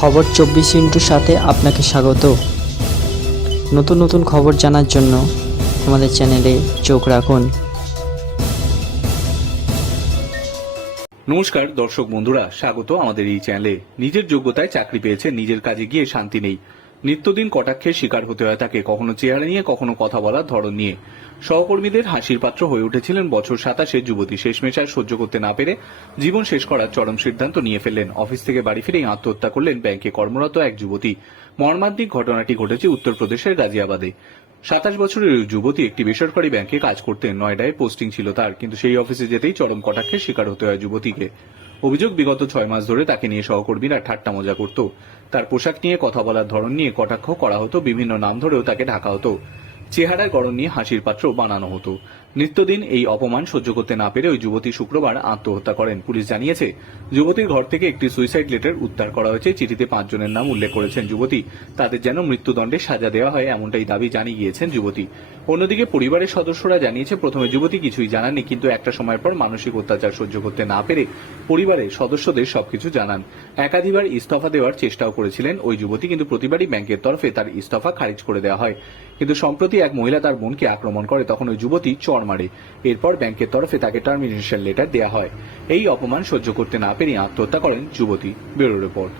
খবর চব্বিশ ইন্টুর সাথে আপনাকে স্বাগত। নতুন নতুন খবর জানার জন্য আমাদের চ্যানেলে চোখ রাখুন। নমস্কার, দর্শক বন্ধুরা, স্বাগত আমাদের এই চ্যানেলে। নিজের যোগ্যতায় চাকরি পেয়েছে, নিজের কাজে গিয়ে শান্তি নেই। নিত্যদিন কটাক্ষের শিকার হতে হয় তাকে, কখনো চেহারা নিয়ে, কখনো কথা বলার ধরন নিয়ে। সহকর্মীদের হাসির পাত্র হয়ে উঠেছিলেন বছর সাতাশের যুবতী। শেষমেশ আর সহ্য করতে না পেরে জীবন শেষ করার চরম সিদ্ধান্ত নিয়ে ফেললেন। অফিস থেকে বাড়ি ফিরেই আত্মহত্যা করলেন ব্যাংকে কর্মরত এক যুবতী। মর্মান্তিক ঘটনাটি ঘটেছে উত্তরপ্রদেশের গাজিয়াবাদে। সাতাশ বছরের যুবতী একটি বেসরকারি ব্যাংকে কাজ করতেন। নয়ডায় পোস্টিং ছিল তার, কিন্তু সেই অফিসে যেতেই চরম কটাক্ষের শিকার হতে হয় যুবতীকে। অভিযোগ বিগত ছয় মাস ধরে তাকে নিয়ে সহকর্মীরা ঠাট্টা মজা করত। তার পোশাক নিয়ে, কথা বলার ধরন নিয়ে কটাক্ষ করা হতো, বিভিন্ন নাম ধরেও তাকে ঢাকা হতো। চেহারার গড়ন নিয়ে হাসির পাত্র বানানো হতো। নিত্যদিন এই অপমান সহ্য করতে না পেরে ওই যুবতী শুক্রবার আত্মহত্যা করেন। পুলিশ জানিয়েছে, যুবতীর ঘর থেকে একটি সুইসাইড লেটার উদ্ধার করা হয়েছে। চিঠিতে পাঁচজনের নাম উল্লেখ করেছেন যুবতী। তাদের যেন মৃত্যুদণ্ডে সাজা দেওয়া হয় এমনটাই দাবি জানিয়ে গিয়েছেন যুবতী। অন্যদিকে পরিবারের সদস্যরা জানিয়েছে, প্রথমে যুবতী কিছুই জানাননি, কিন্তু একটা সময়ের পর মানসিক অত্যাচার সহ্য করতে না পেরে পরিবারের সদস্যদের সবকিছু জানান। একাধিবার ইস্তফা দেওয়ার চেষ্টাও করেছিলেন ওই যুবতী, কিন্তু প্রতিবারই ব্যাংকের তরফে তার ইস্তফা খারিজ করে দেওয়া হয়। কিন্তু সম্প্রতি এক মহিলা তার বোনকে আক্রমণ করে, তখন ওই যুবতী চর মারে। এরপর ব্যাংকের তরফে তাকে টার্মিনেশন লেটার দেওয়া হয়। এই অপমান সহ্য করতে না পেরে আত্মহত্যা করেন যুবতী। Bureau report